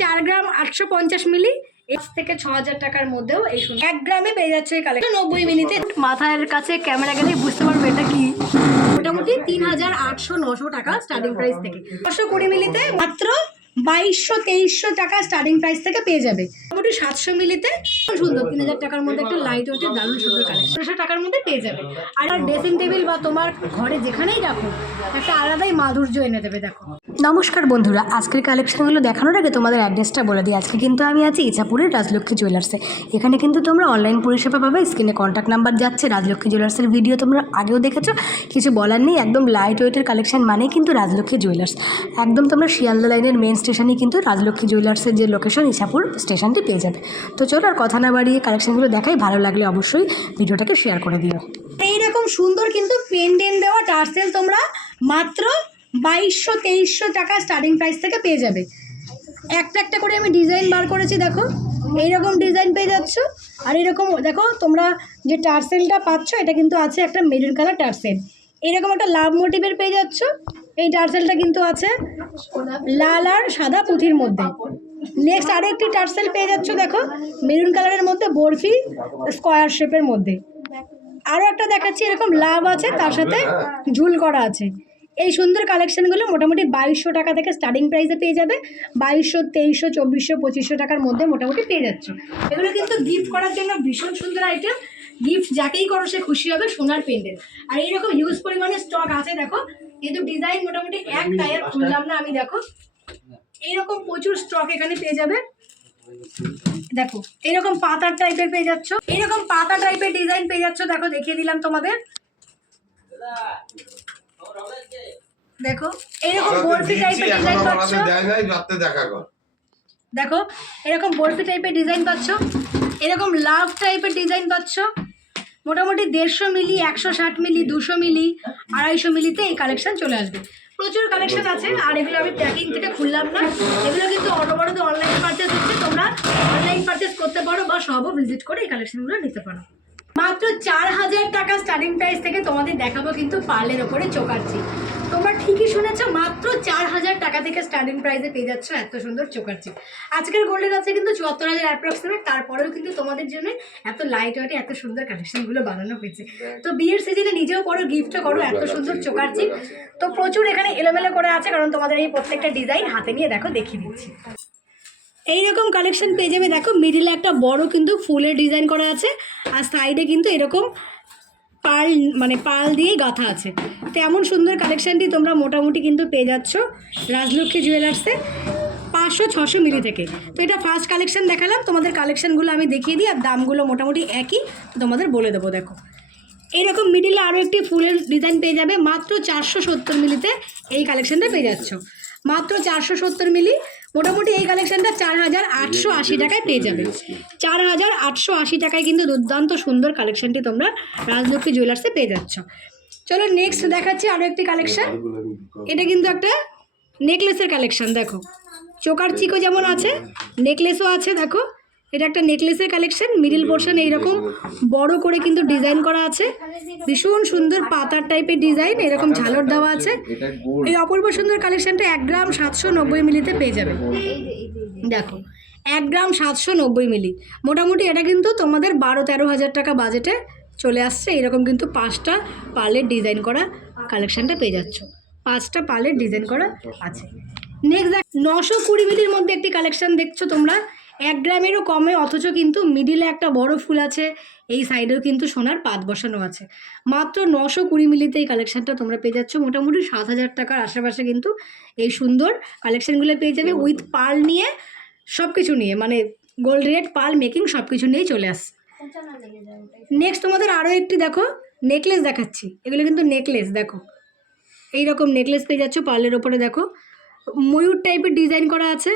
4 গ্রাম 850 মিলি 5 থেকে 6000 টাকার মধ্যেও এই 1 গ্রামে পেয়ে যাচ্ছে এই কালেকশন 90 মিলিতে। মাথার কাছে ক্যামেরা গেলে বুঝতে পারবে এটা কি। মোটামুটি 3800-900 টাকা স্টার্টিং প্রাইস থেকে, 520 মিলিতে মাত্র 2200-2300 টাকা স্টার্টিং প্রাইস থেকে পেয়ে যাবে। মোটামুটি 700 মিলিতে সুন্দর 3000 টাকার মধ্যে একটা লাইট ওয়েটের দারুণ সুন্দর কালেকশন 600 টাকার মধ্যে পেয়ে যাবে। আর ড্রেসিং টেবিল বা তোমার ঘরে যেখানেই রাখো একটা আলাদাই মাধুর্য এনে দেবে। দেখো নমস্কার বন্ধুরা, আজকের কালেকশনগুলো দেখানোর আগে তোমাদের অ্যাড্রেসটা বলে দিই। আজকে কিন্তু আমি আছি ইছাপুরের রাজলক্ষ্মী জুয়েলার্সে। এখানে কিন্তু তোমরা অনলাইন পরিষেবা পাবে, স্ক্রিনে কন্ট্যাক্ট নাম্বার যাচ্ছে। রাজলক্ষ্মী জুয়েলার্সের ভিডিও তোমরা আগেও দেখেছো, কিছু বলার নেই। একদম লাইট ওয়েটের কালেকশন মানেই কিন্তু রাজলক্ষ্মী জুয়েলার্স। একদম তোমরা শিয়ালদা লাইনের মেন স্টেশনেই কিন্তু রাজলক্ষ্মী জুয়েলার্সের যে লোকেশন ইছাপুর স্টেশনটি পেয়ে যাবে। তো চলো আর কথা না বাড়িয়ে কালেকশনগুলো দেখাই। ভালো লাগলে অবশ্যই ভিডিওটাকে শেয়ার করে দিও। এইরকম সুন্দর কিন্তু পেন্ডেন্ট দেওয়া টার্সেল তোমরা মাত্র 2200-2300 টাকা স্টার্টিং প্রাইস থেকে পেয়ে যাবে। একটা একটা করে আমি ডিজাইন বার করেছি, দেখো এইরকম ডিজাইন পেয়ে যাচ্ছ। আর এরকম দেখো তোমরা যে টার্সেলটা পাচ্ছ এটা কিন্তু আছে একটা মেরুন কালার টার্সেল। এইরকম একটা লাভ মোটিভের পেয়ে যাচ্ছ। এই টার্সেলটা কিন্তু আছে লাল আর সাদা পুঁথির মধ্যে। নেক্সট আরও একটি টার্সেল পেয়ে যাচ্ছ, দেখো মেরুন কালারের মধ্যে বরফি স্কোয়ার শেপের মধ্যে। আরও একটা দেখাচ্ছি, এরকম লাভ আছে তার সাথে ঝুল করা আছে। এই সুন্দর কালেকশনগুলো মোটামুটি 2200 টাকা থেকে স্টার্টিং প্রাইসে পেয়ে যাবে। 2200, 2300, 2400, 2500 টাকার মধ্যে মোটামুটি পেয়ে যাচ্ছ। এগুলো কিন্তু গিফট করার জন্য ভীষণ সুন্দর আইটেম। গিফট যাকেই করো সে খুশি হবে। সোনার পেন্ডেন্ট আর এইরকম হিউজ পরিমাণে স্টক আছে। দেখো কিন্তু ডিজাইন মোটামুটি এক টায়ার খুললাম না আমি। দেখো এইরকম প্রচুর স্টক এখানে পেয়ে যাবে। দেখো এইরকম পাতার টাইপের পেয়ে যাচ্ছ, এইরকম পাতা টাইপের ডিজাইন পেয়ে যাচ্ছ। দেখো দেখিয়ে দিলাম তোমাদের। দেখো এরকম বরফি টাইপের ডিজাইন পাচ্ছ। দেখো এরকম বরফি টাইপের ডিজাইন পাচ্ছ, এরকম লাভ টাইপের ডিজাইন পাচ্ছ। মোটামুটি 150 মিলি, 160 মিলি, 200 মিলি, 250 মিলিতে এই কালেকশন চলে আসবে। প্রচুর কালেকশন আছে। আর এগুলো আমি প্যাকিং থেকে খুললাম না, এগুলো কিন্তু অনবরত অনলাইন পারচেস হচ্ছে। তোমরা অনলাইন পারচেস করতে পারো বা সবও ভিজিট করে এই কালেকশনগুলো নিতে পারো। মাত্র 4000 টাকা স্টার্টিং প্রাইস থেকে তোমাদের দেখাবো কিন্তু পার্লের ওপরে চোকারচি। তোমরা ঠিকই শুনেছো, মাত্র 4000 টাকা থেকে স্টার্টিং প্রাইসে পেয়ে যাচ্ছ এত সুন্দর চোকারচি। আজকের গোল্ডের আছে কিন্তু 74,000 অ্যাপ্রক্সিমেট। তারপরেও কিন্তু তোমাদের জন্য এত লাইট ওয়েটে এত সুন্দর কালেকশনগুলো বানানো হয়েছে। তো বিয়ের সিজনে নিজেও করো, গিফটও করো এত সুন্দর চোকারচি। তো প্রচুর এখানে এলোমেলো করে আছে, কারণ তোমাদের এই প্রত্যেকটা ডিজাইন হাতে নিয়ে দেখো দেখিয়ে দিচ্ছি। এইরকম কালেকশন পেয়ে যাবে। দেখো মিডিলে একটা বড় কিন্তু ফুলের ডিজাইন করা আছে, আর সাইডে কিন্তু এরকম পার্ল দিয়েই গাঁথা আছে। তো এমন সুন্দর কালেকশানটি তোমরা মোটামুটি কিন্তু পেয়ে যাচ্ছ রাজলক্ষ্মী জুয়েলার্সে 500-600 মিলি থেকে। তো এটা ফার্স্ট কালেকশন দেখালাম, তোমাদের কালেকশানগুলো আমি দেখিয়ে দিই আর দামগুলো মোটামুটি একই তোমাদের বলে দেবো। দেখো এইরকম মিডিলে আরও একটি ফুলের ডিজাইন পেয়ে যাবে। মাত্র 470 মিলিতে এই কালেকশানটা পেয়ে যাচ্ছ। মাত্র 470 মিলি। মোটামুটি এই কালেকশানটা 4880 টাকায় পেয়ে যাবে। 4880 টাকায় কিন্তু দুর্দান্ত সুন্দর কালেকশানটি তোমরা রাজলক্ষ্মী জুয়েলার্সে পেয়ে যাচ্ছ। চলো নেক্সট দেখাচ্ছি আরও একটি কালেকশান। এটা কিন্তু একটা নেকলেসের কালেকশান। দেখো চোকারচিকো যেমন আছে, নেকলেসও আছে। দেখো এটা একটা নেকলেসের কালেকশন। মিডিল পোর্শন এইরকম বড় করে কিন্তু ডিজাইন করা আছে, ভীষণ সুন্দর পাতার টাইপের ডিজাইন, এরকম ঝালর দেওয়া আছে। এই অপূর্ব সুন্দর কালেকশনটা 1 গ্রাম 790 মিলিতে পেয়ে যাবে। দেখো 1 গ্রাম 790 মিলি। মোটামুটি এটা কিন্তু তোমাদের 12-13 হাজার টাকা বাজেটে চলে আসছে। এরকম কিন্তু 5টা পার্লের ডিজাইন করা কালেকশনটা পেয়ে যাচ্ছ। 5টা পার্লের ডিজাইন করা আছে। নেক্সট 920 মিলির মধ্যে একটি কালেকশন দেখছো তোমরা, 1 গ্রামেরও কমে, অথচ কিন্তু মিডিলে একটা বড় ফুল আছে, এই সাইডেও কিন্তু সোনার পাত বসানো আছে। মাত্র 920 মিলিতে এই কালেকশানটা তোমরা পেয়ে যাচ্ছ। মোটামুটি 7000 টাকার আশেপাশে কিন্তু এই সুন্দর কালেকশানগুলো পেয়ে যাবে, উইথ পার্ল নিয়ে, সব কিছু নিয়ে, মানে গোল্ড রেড পার্ল মেকিং সব কিছু নিয়েই চলে আসছে। নেক্সট তোমাদের আরও একটি দেখো নেকলেস দেখাচ্ছি। এগুলো কিন্তু নেকলেস। দেখো এইরকম নেকলেস পেয়ে যাচ্ছ পার্লের ওপরে। দেখো ময়ূর টাইপের ডিজাইন করা আছে।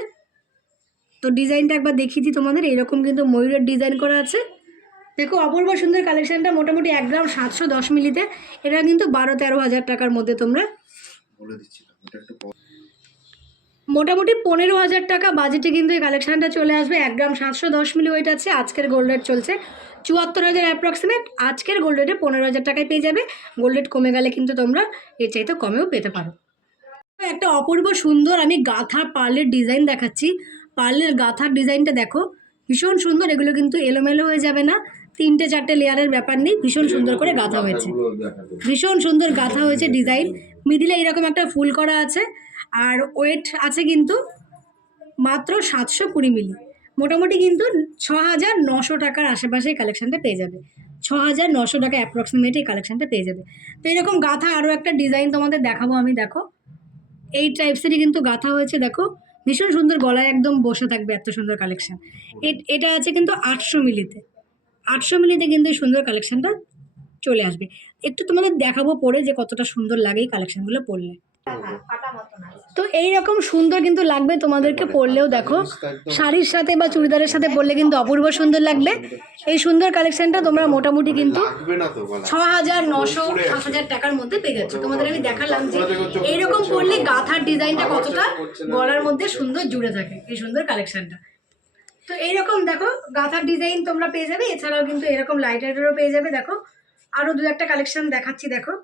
তো ডিজাইনটা একবার দেখিয়ে দিই তোমাদের। এইরকম কিন্তু ময়ূরের ডিজাইন করা আছে। দেখো অপূর্ব সুন্দর কালেকশানটা। মোটামুটি 1 গ্রাম 710 মিলিতে এটা কিন্তু 12-13 হাজার টাকার মধ্যে তোমরা মোটামুটি 15 হাজার টাকা বাজেটে কিন্তু এই কালেকশানটা চলে আসবে। 1 গ্রাম 710 মিলি ওয়েট আছে। আজকের গোল্ড রেট চলছে 74,000 অ্যাপ্রক্সিমেট। আজকের গোল্ড রেটে 15,000 টাকায় পেয়ে যাবে। গোল্ড রেট কমে গেলে কিন্তু তোমরা এর চাইতে কমেও পেতে পারো। একটা অপূর্ব সুন্দর আমি গাঁথা পার্লের ডিজাইন দেখাচ্ছি। পার্লের গাঁথার ডিজাইনটা দেখো, ভীষণ সুন্দর। এগুলো কিন্তু এলোমেলো হয়ে যাবে না, 3-4টে লেয়ারের ব্যাপার নেই, ভীষণ সুন্দর করে গাঁথা হয়েছে, ভীষণ সুন্দর গাঁথা হয়েছে ডিজাইন। মিডিলে এরকম একটা ফুল করা আছে, আর ওয়েট আছে কিন্তু মাত্র 720 মিলি। মোটামুটি কিন্তু 6,900 টাকার আশেপাশে এই কালেকশানটা পেয়ে যাবে, 6,900 টাকা অ্যাপ্রক্সিমেট এই কালেকশানটা পেয়ে যাবে। তো এরকম গাঁথা আরও একটা ডিজাইন তোমাদের দেখাবো আমি। দেখো এই টাইপসেরই কিন্তু গাঁথা হয়েছে, দেখো ভীষণ সুন্দর, গলায় একদম বসে থাকবে, এত সুন্দর কালেকশান। এটা আছে কিন্তু 800 মিলিতে, 800 মিলিতে কিন্তু এই সুন্দর কালেকশানটা চলে আসবে। একটু তোমাদের দেখাবো পরে যে কতটা সুন্দর লাগে এই কালেকশানগুলো পরলে। তো এইরকম সুন্দর কিন্তু লাগবে তোমাদেরকে পরলেও। দেখো শাড়ির সাথে বা চুড়িদারের সাথে পরলে কিন্তু অপূর্ব সুন্দর লাগবে। এই সুন্দর কালেকশনটা তোমরা মোটামুটি কিন্তু 6,900-7,000 টাকার মধ্যে পেয়ে যাচ্ছ। তোমাদের আমি দেখালাম যে এইরকম পরলে গাঁথার ডিজাইনটা কতটা গলার মধ্যে সুন্দর জুড়ে থাকে এই সুন্দর কালেকশনটা। তো এইরকম দেখো গাঁথার ডিজাইন তোমরা পেয়ে যাবে, এছাড়াও কিন্তু এরকম লাইটারেরও পেয়ে যাবে। দেখো আরও 2-1টা কালেকশন দেখাচ্ছি। দেখো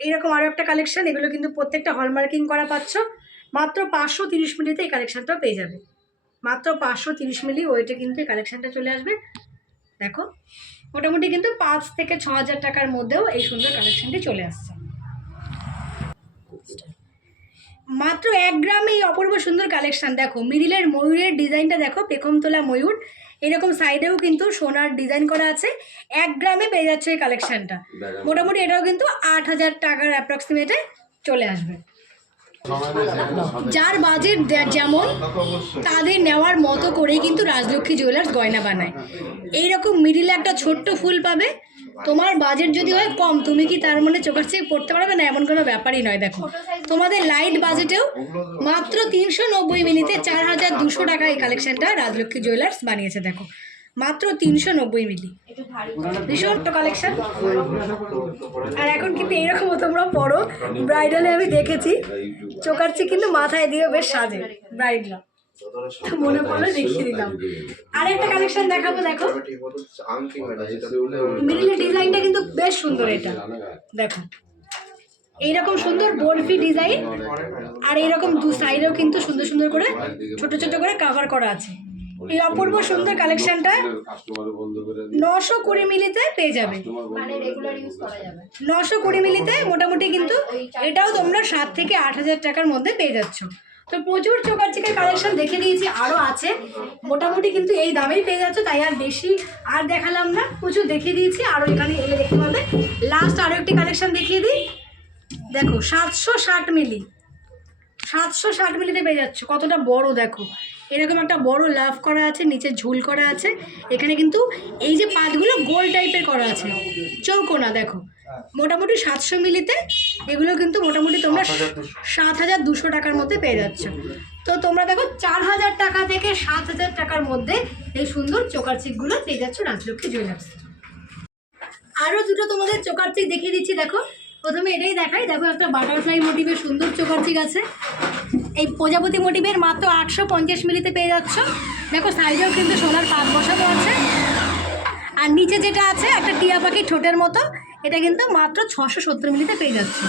এইরকম আরও একটা কালেকশন, এগুলো কিন্তু প্রত্যেকটা হলমার্কিং করা পাচ্ছ। মাত্র 530 মিলিতে এই কালেকশনটাও পেয়ে যাবে, মাত্র 530 মিলি ওয়েটে কিন্তু এই কালেকশনটা চলে আসবে। দেখো মোটামুটি কিন্তু 5,000-6,000 টাকার মধ্যেও এই সুন্দর কালেকশনটি চলে আসছে। মাত্র 1 গ্রামে এই অপূর্ব সুন্দর কালেকশন। দেখো মিডিলের ময়ূরের ডিজাইনটা দেখো, পেখম তোলা ময়ূর, এরকম সাইডেও কিন্তু সোনার ডিজাইন করা আছে। 1 গ্রামে পেয়ে যাচ্ছে এই কালেকশনটা। মোটামুটি এটাও কিন্তু 8,000 টাকার অ্যাপ্রক্সিমেটে চলে আসবে। যার বাজেট যেমন তাদের নেওয়ার মতো করেই কিন্তু রাজলক্ষ্মী জুয়েলার্স গয়না বানায়। এইরকম মিডিলে একটা ছোট্ট ফুল পাবে। তোমার বাজেট যদি হয় কম, তুমি কি তার মানে চোখের চেয়ে পড়তে পারবে না এমন কোনো ব্যাপারই নয়। দেখো তোমাদের লাইট বাজেটেও মাত্র 390 মিনিটে 4,200 টাকা এই কালেকশনটা রাজলক্ষ্মী জুয়েলার্স বানিয়েছে। দেখো মাত্র 390 মিলি, ভীষণ কালেকশন। আর এখন কিন্তু এইরকমও তোমরা পড়ো, ব্রাইডালে আমি দেখেছি চোকারচি কিন্তু মাথায় দিয়ে বেশ সাজে ব্রাইডরা, মনে পড়লো দেখিয়ে দিলাম। আর একটা কালেকশন দেখাবো। দেখো মিডিলের ডিজাইনটা কিন্তু বেশ সুন্দর, এটা দেখো এইরকম সুন্দর বরফি ডিজাইন, আর এইরকম দু সাইডেও কিন্তু সুন্দর সুন্দর করে ছোট ছোট করে কাভার করা আছে। এই অপূর্ব সুন্দর কালেকশনটা 920 মিলিতে পেয়ে যাবে, 920 মিলিতে মোটামুটি কিন্তু এটাও তোমরা 7,000-8,000 টাকার মধ্যে পেয়ে যাচ্ছ। তো প্রচুর চোকারচিকের কালেকশন দেখে দিয়েছি, আরও আছে মোটামুটি কিন্তু এই দামেই পেয়ে যাচ্ছ, তাই আর বেশি আর দেখালাম না, প্রচুর দেখিয়ে দিয়েছি। আরও এখানে এলে দেখতে পাবে। লাস্ট আরও একটি কালেকশন দেখিয়ে দিই। দেখো 760 মিলি, 760 মিলিতে পেয়ে যাচ্ছ। কতটা বড় দেখো, এরকম একটা বড় লাভ করা আছে, নিচে ঝুল করা আছে। এখানে কিন্তু এই যে পাতগুলো গোল টাইপের করা আছে, চৌকোনা। দেখো মোটামুটি 700 মিলিতে এগুলো কিন্তু মোটামুটি তোমরা 7,200 টাকার মধ্যে পেয়ে যাচ্ছ। তো তোমরা দেখো 4,000 টাকা থেকে 7,000 টাকার মধ্যে এই সুন্দর চোকার চিকগুলো পেয়ে যাচ্ছ রাজলক্ষ্মী জুয়েলার্স। আরও দুটো তোমাদের চোকার চিক দেখিয়ে দিচ্ছি। দেখো প্রথমে এটাই দেখাই। দেখো একটা বাটারফ্লাই মোটিভের সুন্দর চোকার চিক আছে, এই প্রজাপতি মোটিভের মাত্র 850 মিলিতে পেয়ে যাচ্ছ। দেখো সাইডেও কিন্তু সোনার পাত বসানো আছে, আর নিচে যেটা আছে একটা টিয়া পাখি ঠোঁটের মতো, এটা কিন্তু মাত্র 670 মিলিতে পেয়ে যাচ্ছে।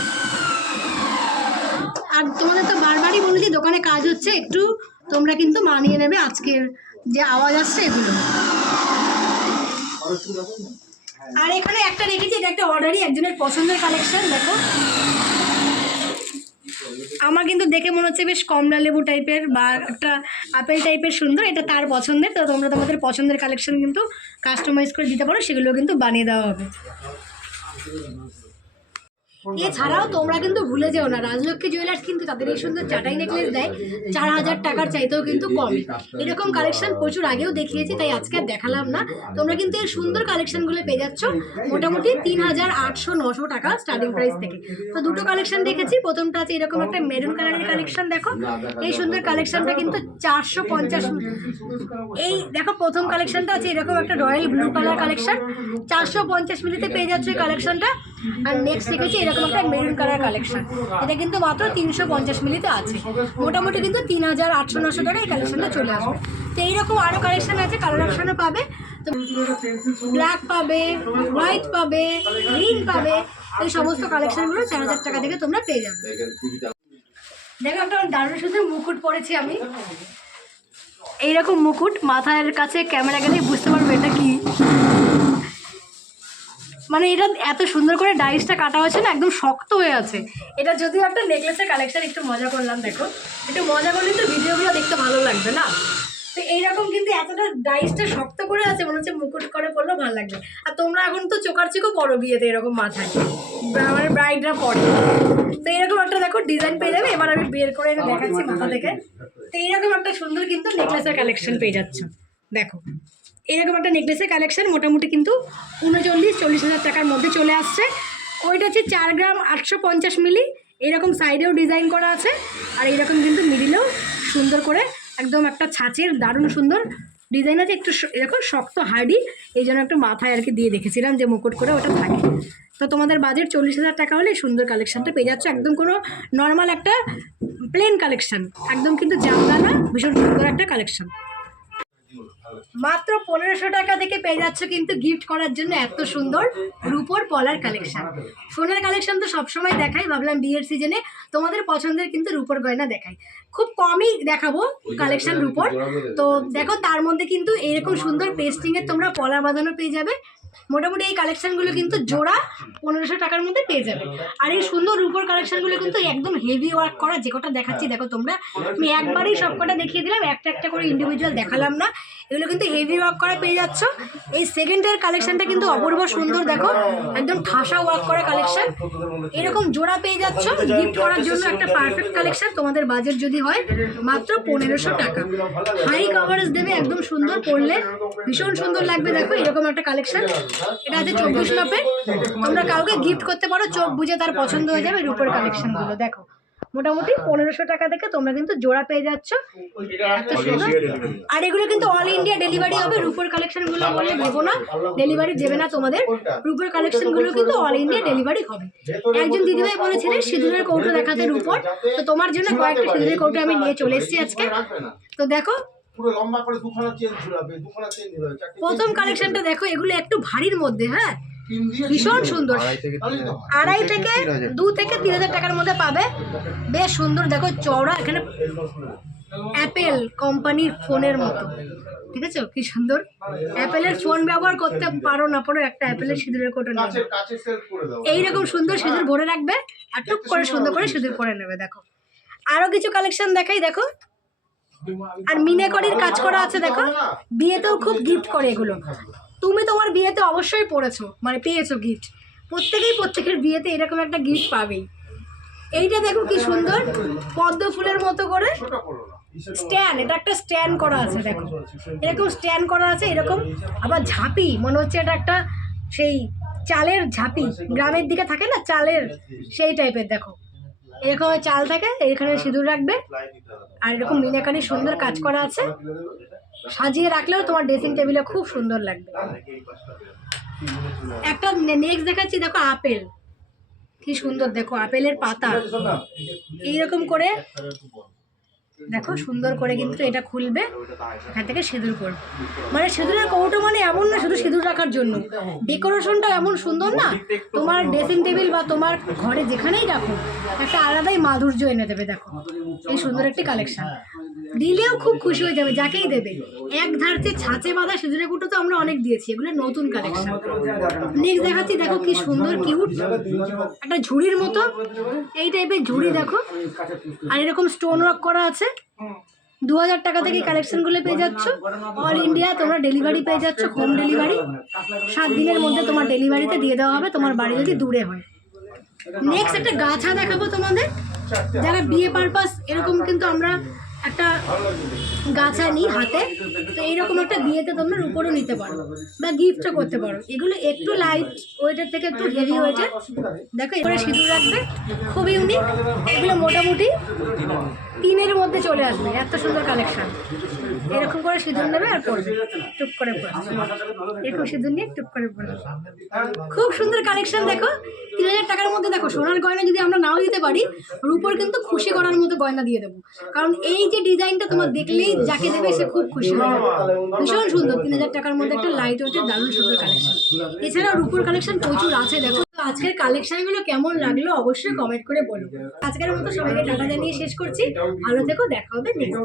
আর তোমাদের তো বারবারই বলেছি দোকানে কাজ হচ্ছে, একটু তোমরা কিন্তু মানিয়ে নেবে আজকের যে আওয়াজ আসছে এগুলো। আর এখানে একটা রেখেছি, এটা একটা অর্ডারই একজনের পছন্দের কালেকশন। দেখো আমার কিন্তু দেখে মনে হচ্ছে বেশ কমলা লেবু টাইপের বা একটা আপেল টাইপের সুন্দর, এটা তার পছন্দের। তো তোমরা তোমাদের পছন্দের কালেকশন কিন্তু কাস্টমাইজ করে দিতে পারো, সেগুলো কিন্তু বানিয়ে দেওয়া হবে। এছাড়াও তোমরা কিন্তু ভুলে যেও না, রাজলক্ষ্মী জুয়েলার্স কিন্তু তাদের এই সুন্দর চাটাই নেকলেস দেয় 4,000 টাকার চাইতেও কিন্তু কম। এরকম কালেকশন প্রচুর আগেও দেখিয়েছি, তাই আজকে আর দেখালাম না। তোমরা কিন্তু এই সুন্দর কালেকশনগুলো পেয়ে যাচ্ছ মোটামুটি 3,800-900 টাকা স্টার্টিং প্রাইস থেকে। তো দুটো কালেকশন দেখেছি, প্রথমটা আছে এরকম একটা মেরুন কালারের কালেকশন। দেখো এই সুন্দর কালেকশনটা কিন্তু 450। এই দেখো প্রথম কালেকশনটা আছে এরকম একটা রয়্যাল ব্লু কালার কালেকশন, 450 মিলিতে পেয়ে যাচ্ছে এই কালেকশনটা। আর নেক্সট দেখেছি এরকম একটা মেরুন কালার কালেকশন, এটা কিন্তু মাত্র 350 মিলিতে আছে। মোটামুটি কিন্তু 3,800-900 টাকা এই কালেকশনটা চলে আসবে। তো এইরকম আরও কালেকশন আছে, কালার অপশানও পাবে। তো ব্ল্যাক পাবে, হোয়াইট পাবে, গ্রিন পাবে, এই সমস্ত কালেকশনগুলো 4,000 টাকা থেকে তোমরা পেয়ে যাবে। দেখো একটা দারুণ সুন্দর মুকুট পরেছি আমি, এইরকম মুকুট মাথার কাছে ক্যামেরা গেলেই বুঝতে পারবে এটা কি। মানে এটা এত সুন্দর করে ডাইসটা কাটা হয়েছে না, একদম শক্ত হয়ে আছে। এটা যদিও একটা নেকলেসের কালেকশন, একটু মজা করলাম। দেখো একটু মজা করলে তো ভিডিওগুলো দেখতে ভালো লাগবে না। তো এইরকম কিন্তু এতটা ডাইসটা শক্ত করে আছে, মনে হচ্ছে মুকুট করে পড়লেও ভালো লাগবে। আর তোমরা এখন তো চোকার চিকও পরো বিয়েতে এরকম মাথায়, মানে ব্রাইডরা পরে। তো এরকম একটা দেখো ডিজাইন পেয়ে যাবে। এবার আমি বের করে দেখাচ্ছি মাথা থেকে। তো এইরকম একটা সুন্দর কিন্তু নেকলেসের কালেকশন পেয়ে যাচ্ছ। দেখো এরকম একটা নেকলেসের কালেকশন মোটামুটি কিন্তু 39-40 হাজার টাকার মধ্যে চলে আসছে। ওইটা হচ্ছে 4 গ্রাম 850 মিলি। এরকম সাইডেও ডিজাইন করা আছে, আর এইরকম কিন্তু মিডিলেও সুন্দর করে একদম একটা ছাঁচের দারুণ সুন্দর ডিজাইন আছে। একটু এরকম শক্ত হার্ডি, এই জন্য একটু মাথায় আর কি দিয়ে দেখেছিলাম যে মুকুট করে ওটা থাকে। তো তোমাদের বাজেট 40 হাজার টাকা হলে সুন্দর কালেকশনটা পেয়ে যাচ্ছে। একদম কোনো নর্মাল একটা প্লেন কালেকশন, একদম কিন্তু জামদানা ভীষণ সুন্দর একটা কালেকশন। মাত্র 1500 টাকা থেকে পেয়ে যাচ্ছ কিন্তু গিফট করার জন্য এত সুন্দর রূপোর পলার কালেকশন। সোনার কালেকশন তো সবসময় দেখাই, ভাবলাম বিয়ের সিজনে তোমাদের পছন্দের কিন্তু রূপোর গয়না দেখাই। খুব কমই দেখাবো কালেকশন রূপোর। তো দেখো তার মধ্যে কিন্তু এরকম সুন্দর পেস্টিংয়ের তোমরা পলা বাঁধানো পেয়ে যাবে। মোটামুটি এই কালেকশনগুলো কিন্তু জোড়া 1500 টাকার মধ্যে পেয়ে যাবে। আর এই সুন্দর রূপোর কালেকশনগুলো কিন্তু একদম হেভি ওয়ার্ক করা। যে কটা দেখাচ্ছি দেখো তোমরা, আমি একবারেই সব কটা দেখিয়ে দিলাম, একটা একটা করে ইন্ডিভিজুয়াল দেখালাম না। এগুলো কিন্তু হেভি ওয়ার্ক করা পেয়ে যাচ্ছ। এই সেকেন্ডের কালেকশনটা কিন্তু অপূর্ব সুন্দর, দেখো একদম ঠাসা ওয়ার্ক করা কালেকশন। এরকম জোড়া পেয়ে যাচ্ছ গিফট করার জন্য একটা পারফেক্ট কালেকশন। তোমাদের বাজেট যদি হয় মাত্র 1500 টাকা। হাই কভারেজ দেবে, একদম সুন্দর, পরলে ভীষণ সুন্দর লাগবে। দেখো এরকম একটা কালেকশন, এটা আছে 24 মাপের। তোমরা কাউকে গিফট করতে পারো, চোখ বুঝে তার পছন্দ হয়ে যাবে রূপোর কালেকশনগুলো। দেখো মোটামুটি 1500 টাকা থেকে তোমরা কিন্তু জোড়া পেয়ে যাচ্ছ, এত সুন্দর। আর এগুলো কিন্তু অল ইন্ডিয়া ডেলিভারি হবে। রূপোর কালেকশনগুলো বলে দেবো না, ডেলিভারি দেবে না তোমাদের। রূপোর কালেকশনগুলো কিন্তু অল ইন্ডিয়া ডেলিভারি হবে। একজন দিদিভাই বলেছিলেন সিঁদুরের কৌটো দেখাতে রূপোর, তো তোমার জন্য কয়েকটা সিঁদুরের কৌটো আমি নিয়ে চলে এসেছি আজকে। তো দেখো প্রথম কালেকশনটা দেখো, এগুলো একটু ভারীর মধ্যে, হ্যাঁ ভীষণ সুন্দর। 2.5 থেকে 3 হাজার টাকার মধ্যে পাবে, বেশ সুন্দর। দেখো চওড়া, এখানে অ্যাপেল কোম্পানির ফোনের মতো, ঠিক আছে কি সুন্দর। অ্যাপেলের ফোন ব্যবহার করতে পারো না পারো, একটা অ্যাপেলের সিঁদুরের কোটো নেবে, এইরকম সুন্দর সিঁদুর ভরে রাখবে আর টুক করে সুন্দর করে সিঁদুর পরে নেবে। দেখো আরো কিছু কালেকশন দেখাই। দেখো আর মিনাকরির কাজ করা আছে। দেখো বিয়েতেও খুব গিফট করে এগুলো। তুমি তোমার বিয়েতে অবশ্যই পড়েছো, মানে পেয়েছো গিফট। প্রত্যেকের বিয়েতে এরকম একটা গিফট পাবেই। এইটা দেখো কি সুন্দর, পদ্ম ফুলের মতো করে স্ট্যান্ড, এটা একটা স্ট্যান্ড করা আছে। দেখো এরকম স্ট্যান্ড করা আছে, এরকম আবার ঝাঁপি, মনে হচ্ছে এটা একটা সেই চালের ঝাঁপি, গ্রামের দিকে থাকে না চালের, সেই টাইপের। দেখো এরকম চাল থাকে, এখানে সিঁদুর রাখবে, আর এরকম মিনাকারি সুন্দর কাজ করা আছে। সাজিয়ে রাখলেও তোমার ড্রেসিং টেবিলে খুব সুন্দর লাগবে। একটা নেক্সট দেখাচ্ছি, দেখো আপেল, কি সুন্দর। দেখো আপেলের পাতা এইরকম করে, দেখো সুন্দর করে কিন্তু এটা খুলবে, এখান থেকে সিঁদুর করবে। মানে সিঁদুরের কৌটো মানে এমন না শুধু সিঁদুর রাখার জন্য, ডেকোরেশনটা এমন সুন্দর না, তোমার ড্রেসিং টেবিল বা তোমার ঘরে যেখানেই রাখো একটা আলাদাই মাধুর্য এনে দেবে। দেখো এই সুন্দর একটি কালেকশন, দিলেও খুব খুশি হয়ে যাবে যাকেই দেবে। এক ধারতে ছাঁচে বাঁধা সিঁদুরের কৌটো তো আমরা অনেক দিয়েছি, এগুলো নতুন কালেকশন। নেক্সট দেখাচ্ছি, দেখো কি সুন্দর কিউট একটা ঝুড়ির মতো, এই টাইপের ঝুড়ি দেখো, আর এরকম স্টোন ওয়ার্ক করা আছে। 2000 টাকা থেকে কালেকশনগুলো পেয়ে যাচ্ছ। অল ইন্ডিয়া তোমরা ডেলিভারি পেয়ে যাচ্ছ, হোম ডেলিভারি। 7 দিনের মধ্যে তোমার ডেলিভারিতে দিয়ে দেওয়া হবে, তোমার বাড়ি যদি দূরে হয়। নেক্সট একটা গাছা দেখাবো তোমাদের, যারা বিয়ে পারপাস, এরকম কিন্তু আমরা একটা গাছা নিই হাতে, তো এইরকম একটা বিয়েতে তোমরা উপরও নিতে পারো বা গিফটও করতে পারো। এগুলো একটু লাইট ওয়েটের থেকে একটু হেভি ওয়েটের। দেখো এবারে সিঁদুর রাখবে, খুব ইউনিক। এগুলো মোটামুটি 3-এর মধ্যে চলে আসবে, এত সুন্দর কালেকশন। এরকম করে সিঁদুর নেবে আর পড়বে, টুপ করে পড়বে, এরকম সিঁদুর নিয়ে টুপ করে পড়বে। খুব সুন্দর কালেকশন। দেখো 3000 টাকার মধ্যে। দেখো সোনার গয়না যদি আমরা নাও দিতে পারি, রূপোর কিন্তু খুশি করার মতো গয়না দিয়ে দেবো, কারণ এই যে ডিজাইনটা তোমার দেখলেই যাকে দেবে সে খুব খুশি হবে। ভীষণ সুন্দর, 3000 টাকার মধ্যে একটা লাইট ওয়েটের দারুণ সুন্দর কালেকশন। এছাড়াও রূপোর কালেকশন প্রচুর আছে। দেখো আজকের কালেকশনগুলো কেমন লাগলো অবশ্যই কমেন্ট করে বলো। আজকের মতো সবাইকে টাটা জানিয়ে শেষ করছি, ভালো থেকো, দেখা হবে নেক্সট।